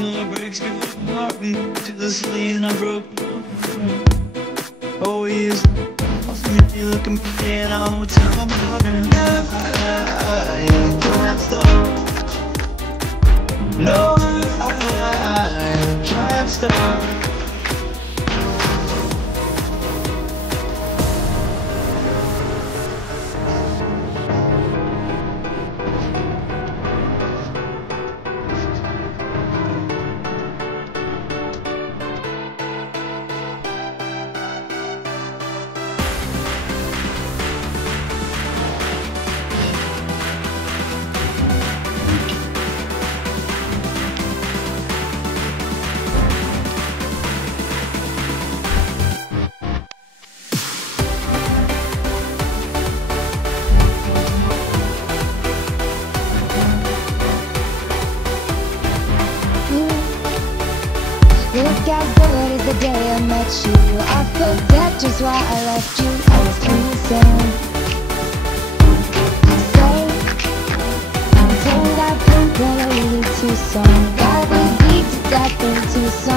No breaks before my heartbeat to the sleeve and I broke. Oh, yes. You look at me and I'm a time. I can't stop. No, I can't stop. Look as good as the day I met you. I forget just why I left you. I was insane. Say, I'm told I've been really too soon. God, we beat to death in Tucson.